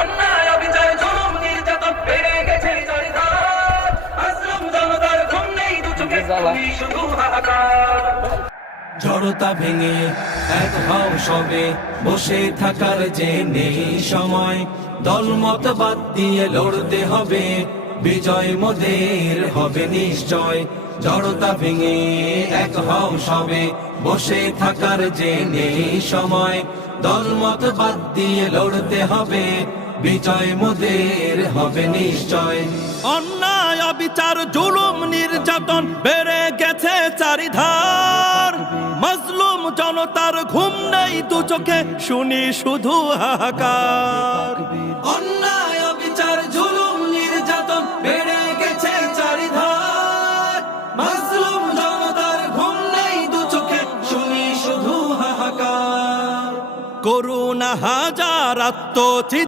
অন্যায় অবিচার জুলুম নির্যাতন বেড়ে গেছে চারিধার, মাজলুম জনতার ঘুম নেই দু চোখে, শুনি শুধু হাহাকার। জড়তা ভেঙে এক হও সবে, বসে থাকার যে নেই সময়, দলমত বাদ দিয়ে লড়তে হবে, বিজয় মোদের হবে নিশ্চয়। জড়তা ভেঙে এক হও সবে, বসে থাকার যে নেই সময়, দলমত বাদ দিয়ে লড়তে হবে, বিজয় মোদের হবে নিশ্চয়। অন্যায় অবিচার জুলুম নির্যাতন বেড়ে গেছে চারিধার, মাজলুম জনতার ঘুম নেই দু চোখে, শুনি শুধু হাহাকার। অন্যায় অবিচার জুলুম নির্যাতন বেড়ে গেছে চারিধার, মাজলুম জনতার ঘুম নেই দু চোখে, শুনি শুধু হাহাকার। করুণা হাজার আত্মচিৎ